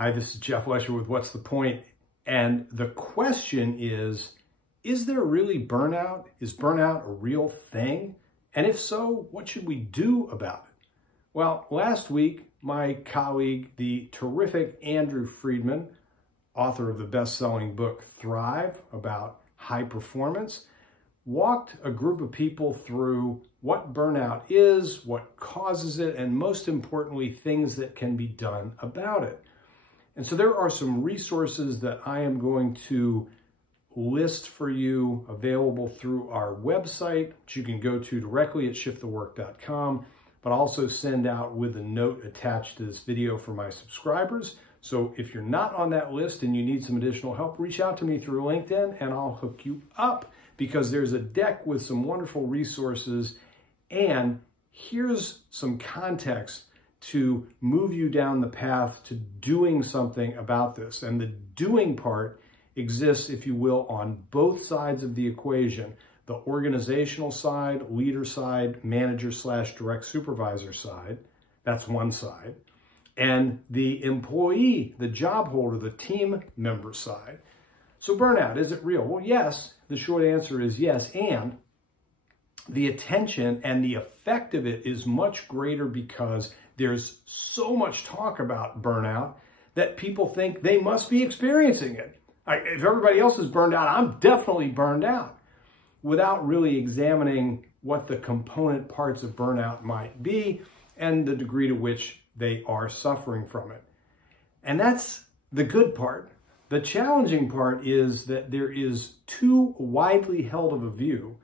Hi, this is Jeff Lesher with What's the Point? And the question is there really burnout? Is burnout a real thing? And if so, what should we do about it? Well, last week, my colleague, the terrific Andrew Friedman, author of the best-selling book Thrive, about high performance, walked a group of people through what burnout is, what causes it, and most importantly, things that can be done about it. And so there are some resources that I am going to list for you available through our website, which you can go to directly at shiftthework.com, but also send out with a note attached to this video for my subscribers. So if you're not on that list and you need some additional help, reach out to me through LinkedIn and I'll hook you up, because there's a deck with some wonderful resources. And here's some context to move you down the path to doing something about this. And the doing part exists, if you will, on both sides of the equation: the organizational side, leader side, manager / direct supervisor side. That's one side. And the employee, the job holder, the team member side. So burnout, is it real? Well, yes. The short answer is yes. And the attention and the effect of it is much greater because there's so much talk about burnout that people think they must be experiencing it. If everybody else is burned out, I'm definitely burned out, without really examining what the component parts of burnout might be and the degree to which they are suffering from it. And that's the good part. The challenging part is that there is too widely held of a view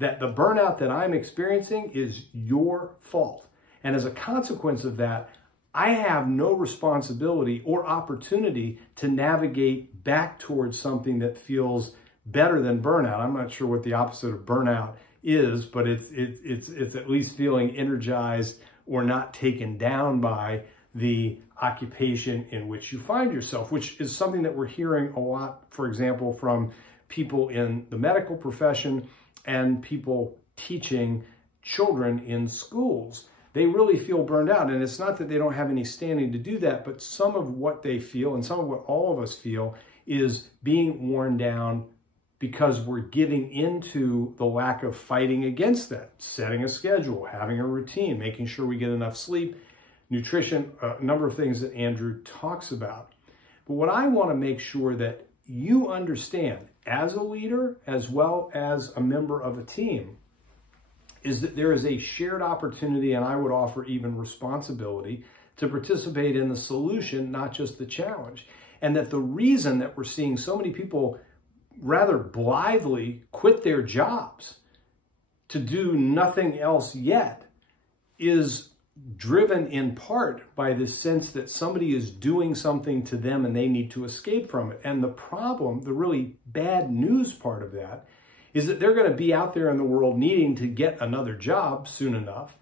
that the burnout that I'm experiencing is your fault. And as a consequence of that, I have no responsibility or opportunity to navigate back towards something that feels better than burnout. I'm not sure what the opposite of burnout is, but it's at least feeling energized or not taken down by the occupation in which you find yourself, which is something that we're hearing a lot, for example, from people in the medical profession and people teaching children in schools. They really feel burned out. And it's not that they don't have any standing to do that, but some of what they feel, and some of what all of us feel, is being worn down because we're giving into the lack of fighting against that. Setting a schedule, having a routine, making sure we get enough sleep, nutrition, a number of things that Andrew talks about. But what I want to make sure that you understand as a leader, as well as a member of a team, is that there is a shared opportunity, and I would offer even responsibility, to participate in the solution, not just the challenge. And that the reason that we're seeing so many people rather blithely quit their jobs to do nothing else yet is driven in part by this sense that somebody is doing something to them and they need to escape from it. And the problem, the really bad news part of that, is that they're going to be out there in the world needing to get another job soon enough,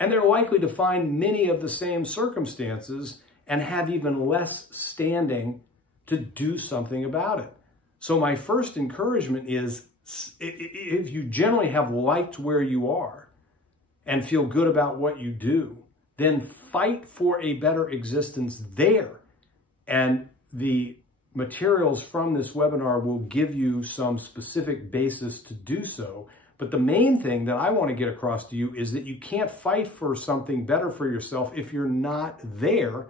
and they're likely to find many of the same circumstances and have even less standing to do something about it. So my first encouragement is, if you generally have liked where you are and feel good about what you do, then fight for a better existence there. And the materials from this webinar will give you some specific basis to do so. But the main thing that I want to get across to you is that you can't fight for something better for yourself if you're not there,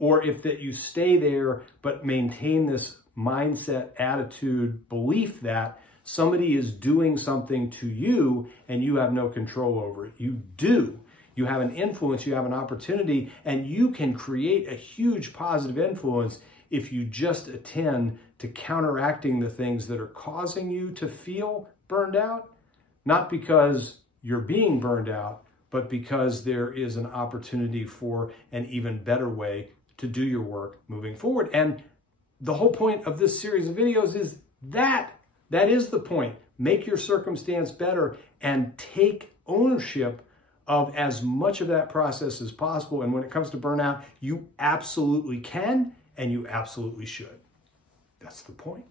or if that you stay there but maintain this mindset, attitude, belief that somebody is doing something to you and you have no control over it. You do. You have an influence, you have an opportunity, and you can create a huge positive influence if you just attend to counteracting the things that are causing you to feel burned out, not because you're being burned out, but because there is an opportunity for an even better way to do your work moving forward. And the whole point of this series of videos is that is the point. Make your circumstance better and take ownership of as much of that process as possible. And when it comes to burnout, you absolutely can and you absolutely should. That's the point.